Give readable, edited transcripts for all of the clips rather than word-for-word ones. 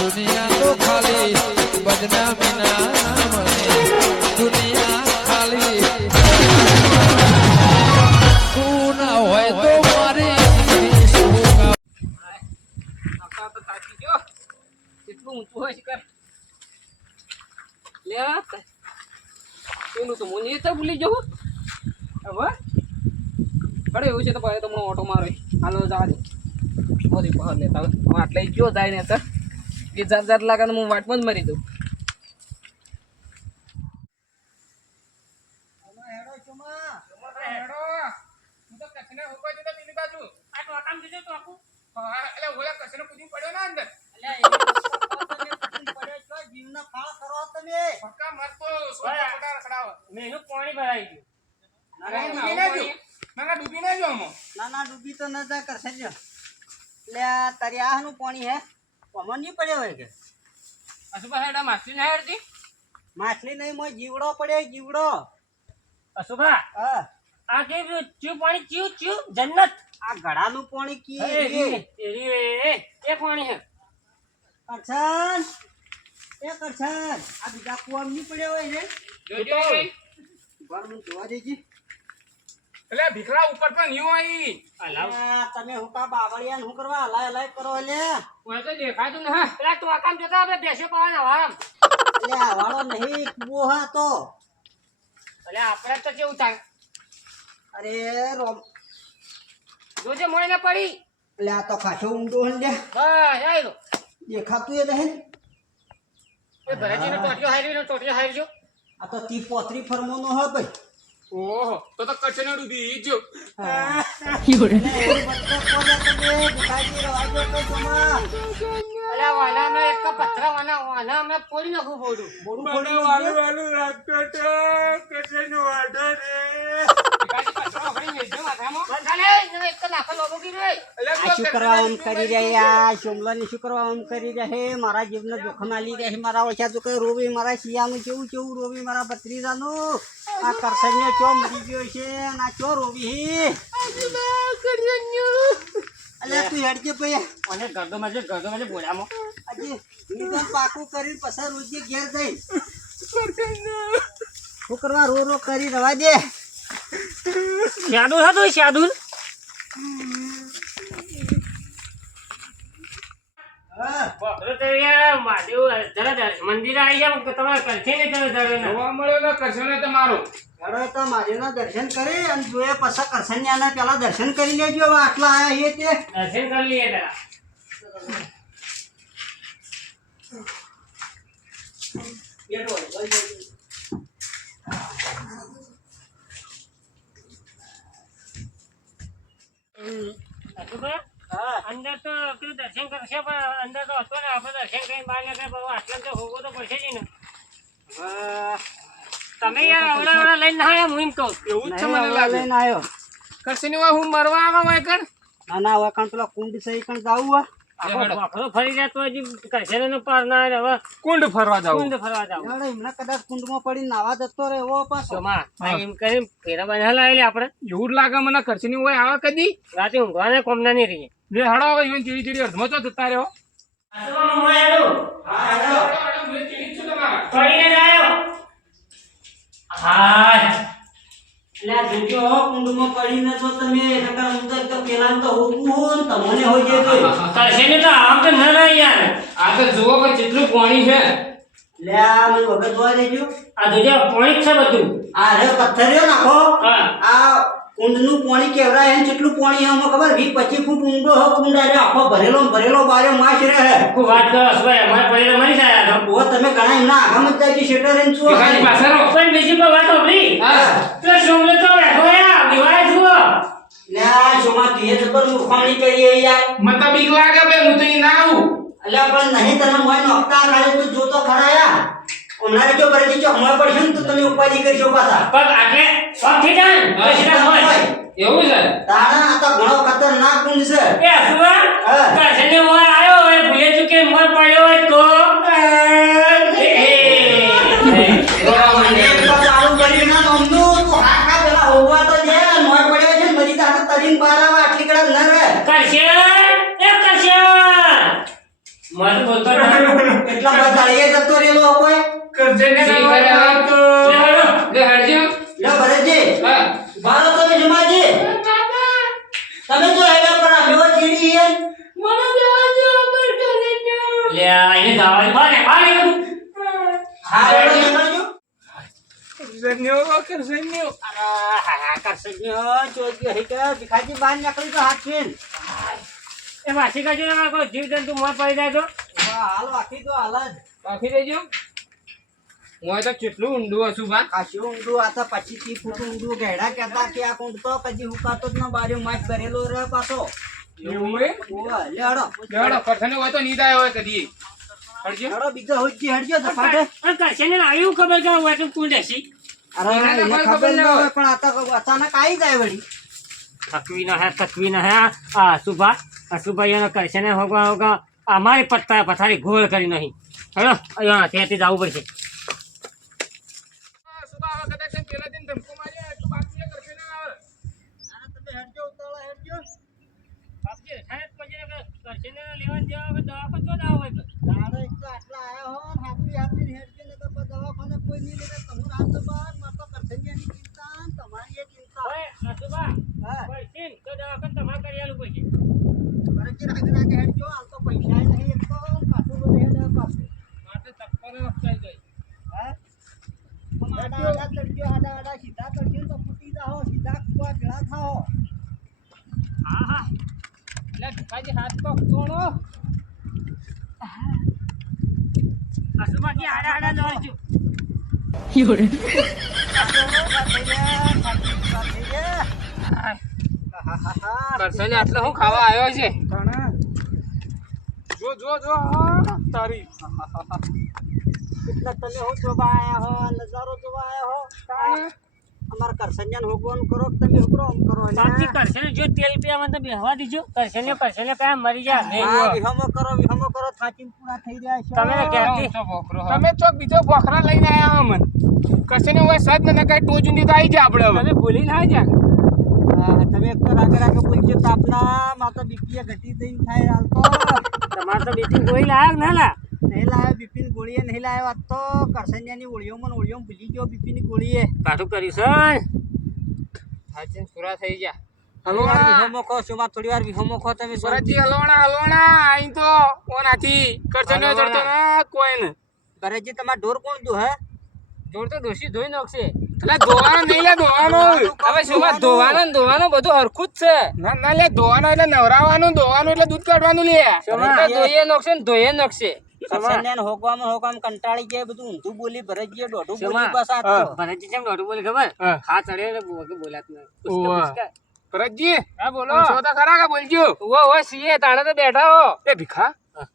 દુનિયા તો ખાલી બદનામી ના નામને દુનિયા ખાલી તું ના હોય તો મારી કેટલું ઊંચું હોય છે કર લે પેલું તો મને તો ભૂલી જવું હવે કડે એવું છે તો ભાઈ તમને ઓટો મારો હાલો જવા દે મોદી બહાર લેતા હવે આટલે ગયો જાય ને તો એ જાત લાગે હું વાટમાં જ મરી દઉં ડૂબી તો ન જાય કરશે એટલે તારી આ નું પાણી હે પમન નહીં પડ્યો હોય કે અશુભા હેડા માછલી ના હેડતી માછલી નહીં મોય જીવડો પડ્યો જીવડો અશુભા હા આ કે ચૂ પાણી ચૂ જન્નત આ ગળાનું પાણી કી એ પાણી હે કરશન એ કરશન આ બીજા કુવામ નહીં પડ્યો હોય ને ગવર્મેન્ટ જોવા દેજી એટલે ભીખરા ઉપર પણ ન્યુ આવી તમે હું કા બાવળિયા હું કરવા હલાય કરો એટલે કોઈ તો દેખાતું ને પેલા તો આકામ જતા આપણે બેસે પાવાના વાળા એટલે આ વાળો નહીં કુવો હા તો એટલે આપણે તો કેવું થાય અરે રોમ જોજે મોય ના પડી એટલે આ તો ખાસો ઊંડો હન લે બસ આઈ લો દેખાતું એ નહીં એ ભરાજીનો ટોટિયો હારી આ તો 30-35 ફરમોનો હે ભાઈ ઓહો તો કચ્છને ડૂબી જો અલ્યા વાનાનો એક પથરા વાના અમે પોડી નાખું બોડું વાલું રાખતો તો કચ્છનો વાડો રે શું કરવા આમ કરી રહ્યા સોમલાની શું કરવા આમ કરી રહ્યા મારા જીવને જોખમ આલી રહ્યા મારા ઓછા તો રોવી મારા શિયાનું કેવું રોવી મારા ભત્રીજાનું આ કરસન્ય ચો મરી ગયો છે ના ચો રોવી અલ્યા તું હેડજે ભાઈ અને ગરદો માં બોલામાં આજે નિદાન પાકું કરી પછી રોજે ઘેર જઈ શું કરવા રો કરી રવા દે શાદુલ હતો શાદુલ મંદિર આવી ગયા તમારે કરશે ને તમે જોવા મળ્યો ને કચ્છને તમારો તો મારીના દર્શન કરી અને જોયે પછી કરસન્યાના પેલા દર્શન કરી લેજો હવે આટલા આયા એ તે દર્શન કરી લઈએ પેલા અંદર તો પેલું દર્શન કરશે પણ અંદર તો હતો ને આપણે દર્શન કરીને બહાર નીકળે આટલા તો હોવો તો પડશે જ ને તમે યાર આવડા લઈને ના આવ્યા હું એમ કહું એવું જ છે મને લાગે લઈને આવ્યો કચ્છની વા હું મરવા આવા હોય કર ના હવે કાં પેલા કુંડ સહી કાં જાવું આપણો ફરી જાય તો હજી કરશે ને પાર ના હવે કુંડ ફરવા જાવ એમને કદાચ કુંડમાં પડી નાવા જતો રહે એવો પાછો એમ કરીને ફેરા બાંધા લાવેલી આપણે એવું જ લાગે મને કચ્છની હોય આવે કદી રાતે ઊંઘવાને કોમના નહીં રહીએ બે હડો હવે ઇવન ચીડી અર્ધમાં તો જતા રહ્યો કુંડમાં પડીને તો તમે પેલા તો હોવું તમને હોય છે કરશે ને તો આમ તો ના યાર આ તો જુઓ કે કેટલું પાણી છે લે આ મને વગર જોવા દેજો આ જોજે પાણી જ છે બધું આ રે પથ્થરિયો નાખો હા આ કુંડનું પાણી કેવરાય એમ કેટલું પાણી આમાં ખબર 20-25 ફૂટ ઊંડો હો કુંડ આ આખો ભરેલો બારે માસ રહે કો વાત કરો ભાઈ અમારે પડેલો મરી જાય ઓ તમે ઘણા એમના આગમ જ જાય શેટર એમ છો એકાની પાછળ પણ બીજી કોઈ વાત હોભળી હા તો સોમલે તો બેઠો યાર વિવાહ જુઓ લે આ શોમાં તીએ જબર મૂર્ખાણી કરીએ યાર મને તો બીક લાગે બે હું તો ઈ ના આવું અલ્યા પણ નહીં તને મોય નોખતા કાલે તું જોતો ખરા યાર ઓનારે જો બરજી જો મોય પડશે ને તો તમે ઉપાધિ કરશો પાછા પણ આગે સોથી જાન પછી હોય એવું છે તાણા આ તો ઘણો ખતરનાક કુંડ છે એ સુવા કરશે ને મોય આવ્યો હોય ભૂલે ચૂકે મોય પડ્યો હોય તો ચાલુ કરી ના નોંધું તું હાખા પેલા હોવા તો જે મોય પડ્યો છે મરી તારે તરીન બાર આવા આટલી કડા ન રહે કરશે એ કરશે મને બોલતો નહીં. એટલા બધા તળિયે જતો રહેલો કોઈ કરજણ સી ના કરે વાત તો. લે હરજો લે ભરતજી હા બારો તમે જમાજી તમે જો હેડા પર આલ્યો ચીડી હે લે આ એને જવા દે. બારે બારે કરું. હા હેડો જમાજો કરજણ કરસન્યો ચોજી હે કે ભિખાજી બહાર નીકળી તો હાથ ફેન એ વાસી કાઢી ના કોઈ જીવ જંતુ મોત પડી જાય તો હાલ વાકી તો હાલ જ બાકી દેજો હું તો કેટલું ઊંડું હશું બા ખાસું ઊંડું આ તો 25 ફૂટ ઊંડું ગેડા કહેતા કે આ કુંડ તો કદી હુકાતો જ ન બાર્યો માચ કરેલો રે પાછો એવું હે ઓવા લે હડો લેવડો કરથને હોય તો નીદાય હોય કદી હરજો હડો બીજો હોજી હડજો સપાટે અને કરશે ને આવ્યું ખબર કે હું એટલું કુંડ હશી અરે એને એને ખબર ખબર ન ના હોય. હોય પણ આ તો અચાનક આવી જાય વળી થકવી ના હે આ અશુભાઈ એનો કરશે ને હોગા હોગા અમારી પથારી ગોળ કરી નહીં. હેલો અહીંયા ત્યાંથી જવું પડશે. સુબા વખતે છે પેલા દિન ધમકો માર્યો એટલું બાકી કરશે ને આવે તમે હડજો ઉતાળા હડજો બાપજી સાહેબ પછી કરશે ને લેવા દેવા કે દવાખાને જો ના હોય તો દાડો એક તો આટલા આયા હો ને હાથી હેડજો ને તો દવાખાને કોઈ નહીં લેતા તમે રાત તો બાર માર તો કરસંજ્યાની ચિંતા ને તમારી એ ચિંતા ઓય અશુભા હા પડશે ને તો દવાખાને તમારે કરી આલું પડશે. ભરતજી રાગે હેડજો હાલ તો પૈસા નહીં એક તો પાછું બધું હેડે પાછું માટે તક્કર વખતાઈ ગઈ હા આડા આડા તડજો આડા આડા સીધા તડજો તો ફૂટી જાઓ સીધા કુવા ભેળા થાઓ હા હા લે કાજી હાથ પગ તોડો અશુભાજી આડા આડા દોડજો. કરશે આટલે હું ખાવા આવ્યો છે જો જો જો તારી એટલે તમે હું જોવા આયા હો નજારો જોવા આયા હો અમાર કરસન્યાન હુકવાનું કરો કે તમે હુકરો આમ કરો બાપજી કરશે ને જો તેલ પીવા તો બેહવા દીજો. કરશે ને કાંઈ મરી જાય હા વિહમો કરો થાચીને પૂરા થઈ રહ્યા છે તમે ક્યાંથી તમે ચોક બીજો બોખરા લઈને આયા અમન કરશે ને હોય સાહેબ ને કઈ ટોજુંડી તો આવી જાય આપણે હવે તમે ભૂલી ના જાય હા, તમે એક તો રાગે બોલજો તાપના માતા બીપીએ ઘટી દઈ થાય હાલ તો તમારે તો બીપી ગોળી લાયક ના લા નહીં લાવ્યો બીપીન ગોળીએ નહીં લાવ્યો આજ તો કરસન્યાની ઓળીઓમાં ભૂલી ગયો બીપીની ગોળીએ કાઠું કર્યું છે. હાચીન પૂરા થઈ ગયા થોડી વાર વિહમો ખો સુમાં થોડી વાર વિહમો ખો તમે સુરતજી હલવાણા અહીં તો ઓનાથી કરશે ને ચડતો ના કોઈ ને ભરતજી તમારા ઢોર કોણ દુ હે જોર તો દોશી ધોઈ નાખશે એટલે ધોવાનો નહીં લે ધોવાનો હવે શું વાત ધોવાનો બધું હરખું જ છે ના ના લે ધોવાનો એટલે નવરાવાનું ધોવાનું એટલે દૂધ કાઢવાનું લે ધોઈએ નાખશે ને ધોઈએ નાખશે કરસન્યાને હોગવામાં કંટાળી જાય બધું ઊંધું બોલી ભરતજીએ દોઢું બોલી બસ આ તો ભરતજી કેમ દોઢું બોલી ખબર હા ચડે ને બોલ્યા જ નહીં. ભરતજી હા બોલો છો તો ખરા કા બોલજો ઓ સીએ તાણે તો બેઠા હો એ ભીખા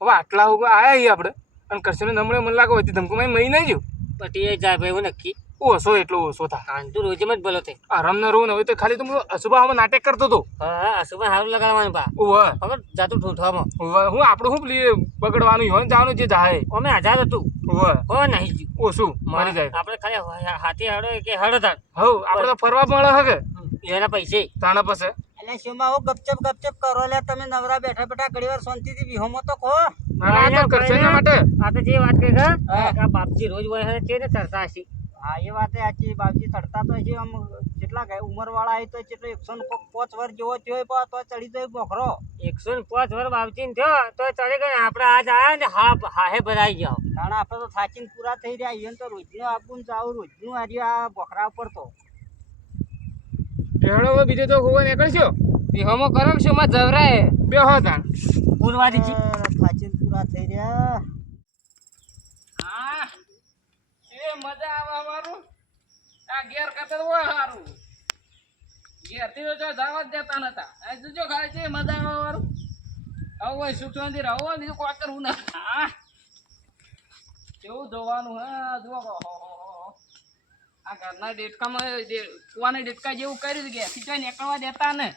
હવે આટલા હોગા આયા હી આપણે અને કરશે ને નમણે મને લાગે હોય ધમકો માં મહી નહીં જો પટી જાય ભાઈ એવું નક્કી ઓછો એટલો ઓછો થા કાન તું રોજ જ બોલો તે આરામ ના રહું ને હવે તો ખાલી તું અશુભામાં નાટક કરતો હતો હા અશુભા સારું લગાડવાનું પા ઓવા ખબર જાતું ઠૂઠવામાં હું આપણું શું બગડવાનું હોય ને જવાનું જે જાય અમે આઝાદ હતું ઓવા હો નહીં જ્યું ઓછું મારી જાય આપણે ખાલી હાથી હડો કે હડો તાર હવ આપણે તો ફરવા મળે હકે એના પૈસે તાણા પાસે એટલે શોમાં હું ગપચપ કરો લે તમે નવરા બેઠા બેઠા ઘડી વાર શાંતિથી વિહમો તો કહો ના તો કરશે એના માટે આ તો જે વાત કહી કે આ બાપજી રોજ હોય છે તે ને ચડતા હશે. હા એ વાત સાચી બાપજી ચડતા તો છે આમ જેટલા ઉંમર વાળા હોય તો જેટલો 105 વર્ષ જેવો થયો હોય તો ચડી જાય બોખરો 105 વર્ષ બાપજી થયો તો ચડે ગયો આપણે આજ આયા ને હાહે ભરાઈ જાઓ. કારણ આપણે તો થાચીને પૂરા થઈ રહ્યા એને તો રોજનું આપવું ને જાવું રોજનું આ બોખરા ઉપર તો હેડો હવે બીજે તો હોવા નીકળશો વિહોમો કરો છો માં જવરાય બે હો તાણ પૂરવાદી જી થાચીને પૂરા થઈ રહ્યા હા એ મજા આવે અમારું આ ઘેર કરતા હોય સારું ઘેર થી તો જવા જ દેતા નતા આ જોજો ખાલી છે મજા આવે અમારું આવું હોય સુખ શાંતિ રહો બીજું કોઈ કરવું ના હા કેવું જોવાનું હા જુઓ આ ઘરના ડેટકામાં કુવાના ડેટકા જેવું કર્યું કે ખીચવા નીકળવા દેતા ને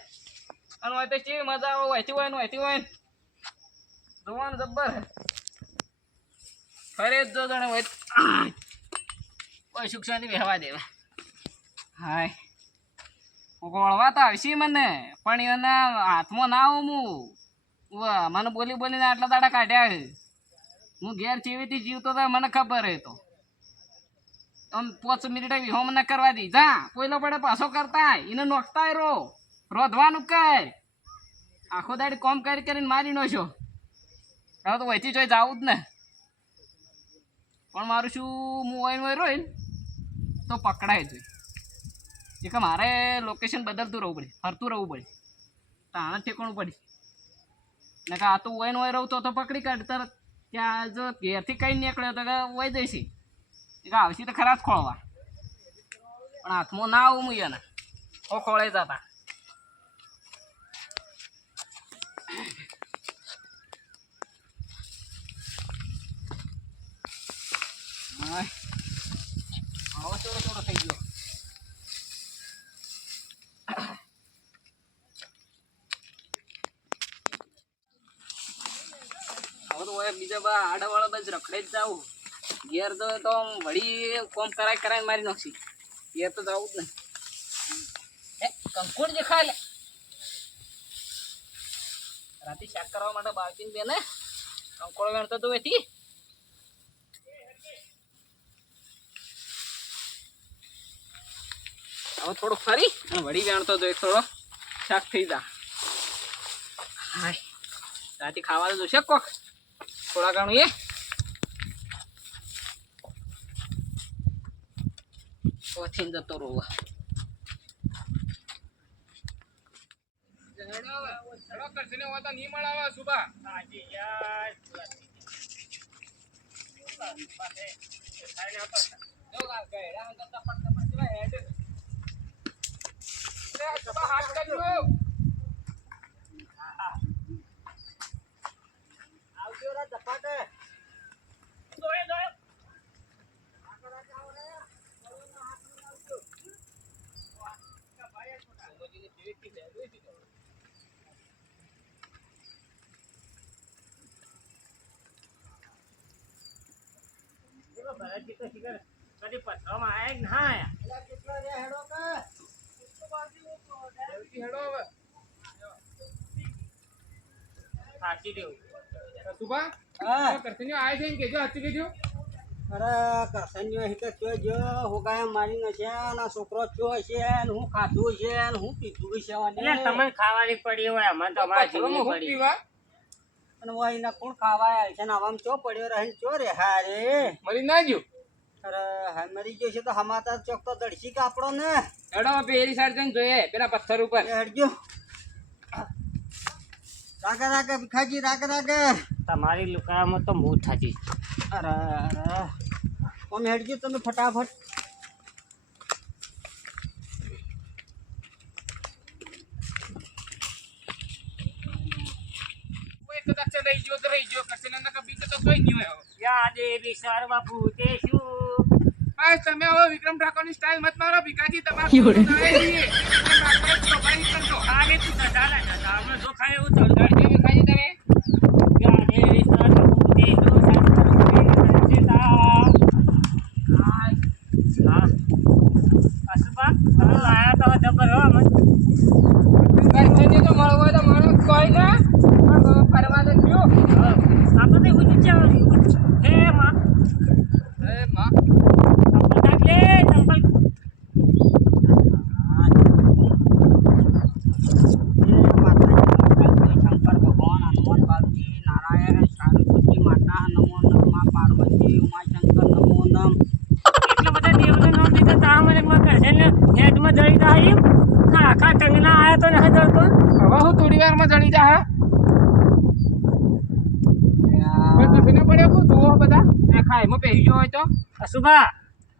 અને હોય તો કેવી મજા આવે વહેતી હોય જોવાનું જબ્બર ખરે જ જો જાણે હોય કોઈ સુખ શાંતિ બેહવા દેવા હાય વળવા તો આવશે મને પણ એના હાથમાં ના આવું હું મને બોલીને આટલા દાડા કાઢ્યા હું ઘેર ચેવીથી જીવતો હતો મને ખબર હે તો આમ 5 મિનિટ વિહોમ ન કરવા દી જા કોઈલો પડે પાછો કરતા એને નોખતા રો રોધવાનું કર આખો દાડી કોમ કરીને મારી નો છો હવે તો વહીથી જોઈ જાવું જ ને પણ મારું શું હું હોય રોય ને તો પકડાય જોઈ એ કે મારે લોકેશન બદલતું રહેવું પડે ફરતું રહેવું પડે તાણે ઠેકાણું પડી ને કે આ તો હોય રહું તો પકડી કાઢ તરત ત્યાં જો ઘેરથી કઈ નીકળ્યો તો કે વહી જઈશી એ આવશે તો ખરા જ ખોળવા પણ હાથમાં ના આવું હું એને ખોળાઈ જતા હવે થોડો થોડો થઈ ગયો હવે તો બીજા બા આડાવાળા બસ રખડે જ જાવું ઘેર તો વળી કોમ કરાય મારી નાખશી ઘેર તો જવું જ નહીં કંકુડ જે ખાય લે રાતે શાક કરવા માટે બાળકીને બેને કંકોડો વેણતો તો એથી હવે થોડું ફરી અને વળી વેણતો તો થોડો શાક થઈ જા હાય રાતે ખાવા તો જોશે કોક થોડા ઘણું એ ઓથીને જતો રહો કદી પથરામાં આયા કે ના આયા સાચી દેવું અરે કરસન્યો હિકે કયો જો હોગાય મારી ન છે ના છોકરો કયો છે ને હું ખાધું છે ને હું પીધું છે એટલે તમને ખાવાની પડી હોય અમને તો અમારા જીવની પડી અને હું અહીંના કોણ ખાવા આવ્યા છે ને આમ ચો પડ્યો રહે ચો રે હારે મરી ના ગયું અરે હા મરી ગયો છે તો હમાતા ચોક તો દડશી કે આપણો ને એડો પેલી સાઈડ જઈને જોઈએ પેલા પથ્થર ઉપર હેડજો રાગે ભીખાજી રાગે તમારી લુકામાં તો મોત થાતી અરે કોમ હેડજો તમે ફટાફટ રહી ગયો કસેના કબી તો કોઈ નહીં હોય યાદે વિચાર બાપુ તે શું બસ તમે હવે વિક્રમ ઠાકોરની સ્ટાઇલ મત મારો ભીખાજી તમારું આગે તું ચાલે આપણે જો ખાય એવું ચડગાડી ભીખાજી તમે યાદે વિચાર બાપુ તે શું હા અસુબા તમે લાયા તો જબર હો મત કઈ તો મળવો તો માણસ કોઈ ના પણ ફરવા તો થયું આપણે તો ઉચ્ચ હે માં આપણે ચંપલ શંકર ભગવાન હનુમાન બાપજી નારાયણ સરસ્વતી માતા નમો નમઃ પાર્વતી ઉમાશંકર નમો નમ એટલા બધા દેવના નામ દીધા તા મને કરશે ને હેડમાં જડી જાય આખા ટંગના આયા તો ને હજરતો હવે હું થોડી વારમાં જણી જા પડ્યો જુઓ બધા ખાયમાં પહેરી ગયો હોય તો અસુબા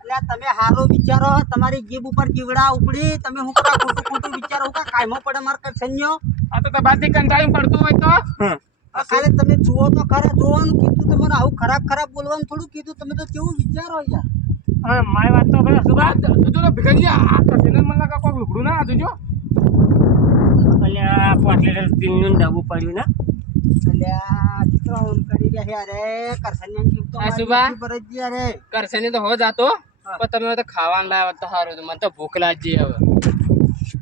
એટલે તમે હારો વિચારો તમારી જીભ ઉપર જીવડા ઉપડી તમે હું કા ખોટું વિચારો કા કાયમો પડે માર કરસન્યો આ તો બાથી કંટાળી પડતું હોય તો ખાલી તમે જુઓ તો ખરા જોવાનું કીધું તમારે આવું ખરાબ બોલવાનું થોડું કીધું તમે તો કેવું વિચારો યાર હવે મારી વાત તો કરે અસુબા જો ભીખાજી આ કસીને મને લાગે કોઈ લુગડું ના હતું જો અલ્યા પોટલે તીનનું ડબું પડ્યું ને અલ્યા ચિત્રોન કરી રહ્યા રે કરસન્યા જીવ તો આ સુબા? બરજિયા રે કરશે તો હો જાતો પણ તમે તો ખાવાનું લાવ્યા તો સારું મને તો ભૂખ લાગી હવે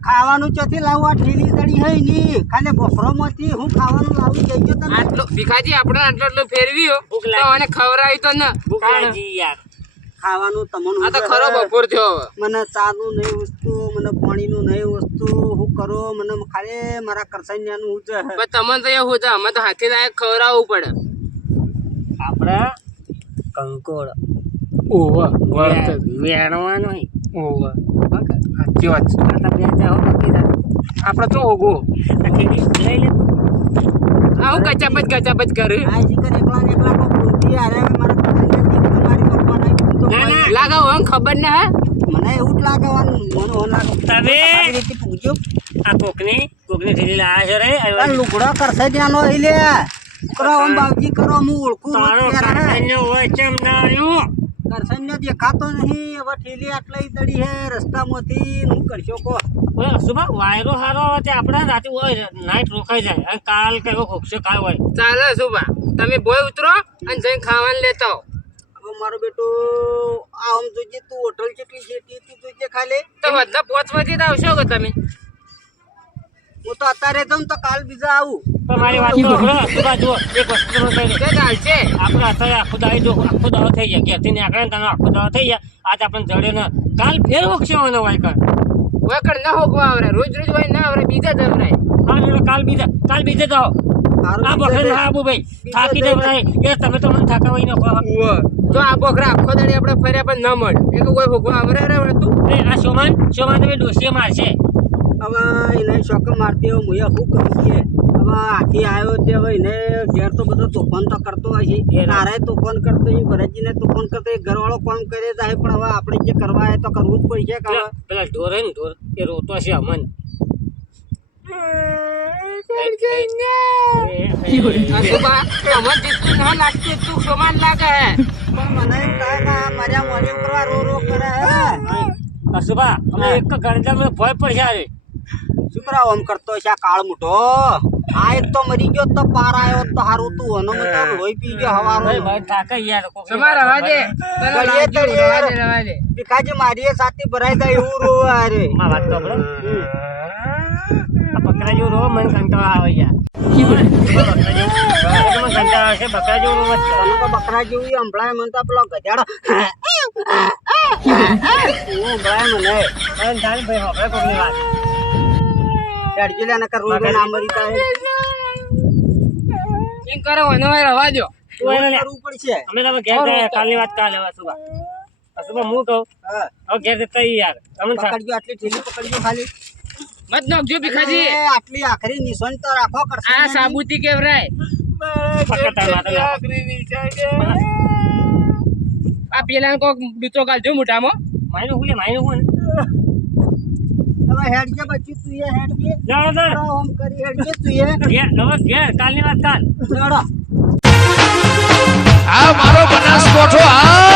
ખાવાનું ચોથી લાવું? આ ઠેલી તળી હઈ ની ખાલી બફરોમાંથી હું ખાવાનું લાવું જઈજો તમે. આટલો ભીખાજી આપણે આટલો ફેરવ્યો ભૂખ તો લાગી. મને ખવડાવી તો ને ભૂખ લાગી યાર. ખાવાનું તમને આ તો ખરો બપોર થયો હવે. મને ચાનું નહીં વસ્તુ, મને પાણીનું નહીં વસ્તુ, હું કરો મને ખાલી મારા કરસાઈયાનું હું છે. પણ તમને તો એવું છે અમે તો હાથી લાયક ખવડાવવું પડે. આપણે કંકોડ ઓવા વેણવા નહીં. ઓવા સાચી વાત છે. આ તો બે જાઓ નક્કી થાય. આપણે તો ઓગો આ ઠેલી લઈ લે તું. આ હું કચાપચ કરું આ શીખર એકલા ને એકલા કોઈ બુદ્ધિ હારે મારા કરસાઈયાની તમારી પપ્પા નહીં તો ના, ના. લાગાવ હવે ખબર ના હે મને એવું જ લાગવાનું મને એવું લાગે તમે આવી રીતે પૂછ્યો આ કોકની ઠેલી લાયા છો રે. આ લુગડો કરસાઈયાનો હઈ લે કરો આમ બાવજી કરો હું ઓળખું રોજ તારો પહેરે. કાકાનો વચન ના આવ્યું. કરસાઈયો દેખાતો નહીં હવે ઠેલી આટલી તળી હે રસ્તામાંથી હું કરશો કો ઓય સુભા વાયરો હારો આવે તે આપણે રાતે હોય નાઈટ રોકાઈ જાય અને કાલ કયો ખોખશો કાલ હોય. ચાલે સુભા તમે બોય ઉતરો અને જઈને ખાવાનું લેતા આવો. હવે મારો બેટો આ આમ જોજે તું હોટલ કેટલી જેટલી તું જોજે ખાલી તો બધા પોચમાંથી જ આવશો કે તમે હું તો અત્યારે જાઉં તો કાલ બીજા આવું તો મારી વાત તો સાંભળો. સુભા જુઓ એક વસ્તુ તમે કહી દો. તે ચાલશે આપણે અત્યારે આખો દાડો જો આખો દાડો થઈ જાય ઘેરથી નીકળે ને તને આખો દાડો થઈ જાય. આજ આપણે જડે ને કાલ ફેર વખશો અને વાયકર. વકડ ના હોકવા આવરે રોજ હોય ના આવરે બીજા જ આવરાય. હા એટલે કાલ બીજે જાઓ. મારું આ બીજા બકરે દે. હા આબુ ભાઈ થાકી દે ભાઈ. એ તમે તો મને થાકાવાઈ નાખો. જો આ બોકરા આખો દાડી આપણે ફર્યા પણ ન મળે એ તો કોઈ હોકવા આવરે રે તું એ આ સોમાન તમે ડોસીએ મારશે. હવે એને શોક મારતી હોય મુએ શું કરું છે હવે હાથી આવ્યો તે હવે એને ઘેર તો બધો તોફાન તો કરતો હોય છે તારે તોફાન કરતો હોય ભરતજીને તોફાન કરતો હોય ઘરવાળો કામ કરે જાય પણ હવે આપણે જે કરવા આવે તો કરવું જ પડશે કે હવે પેલા ઢોર હે ને ઢોર એ રોતો છે અમન. આ સુભા અમર જેટલું ના લાગતું એટલું સમાન લાગે હે પણ મને એમ થાય કે આ માર્યા મોરી કરવા રો રો કરે હે અશુભા અમે એક ગણજામાં ભય પડશે. શું કરાવ આમ કરતો છે આ કાળ મોટો આ એક તો મરી ગયો તો પાર આવ્યો તો હારું તું અને મને તો લોહી પી ગયો હવારો ભાઈ ભાઈ થાકે યાર કોક સમા રવા દે તને લાગજો, રવા દે ભીખાજી મારી સાથી ભરાઈ જાય એવું રોવે અરે માં વાત તો બરો. આ બકરા જેવું રો મને કંટાળો આવે યાર. મને કંટાળો આવે છે બકરા જેવું રોવે છે. તને તો બકરા જેવું સંભળાય મને તો પેલો ગધેડો સંભળાય મને અને તારી ભાઈ હોભળે કોકની વાત. હેડજી લે નકર રોઈ ના મરી જાય એમ કરો અને રવા દો તું એને લે. કરવું પડશે અમે તમે ઘેર જાય કાલની વાત કાલે અશુભા. અશુભા હું કહું હા હવે ઘેર જતા ઈ યાર તમે પકડજો આટલી ઠેલી પકડજો ખાલી મત નાખજો ભીખાજી એ આટલી આખરી નિશાન તો રાખો કરશે આ સાબુતી કેવરાય પકડતા માતા આ પેલા કોક બીતો ગાલજો મોઢામાં માયનું હું હવે હેડજે બચ્ચી તું એ હેડજે જાઓ સર ઓમ કરી હેડજે તું એ ઘેર કાલની વાત કાલ. હેડો આ મારો બનાસકોઠો આ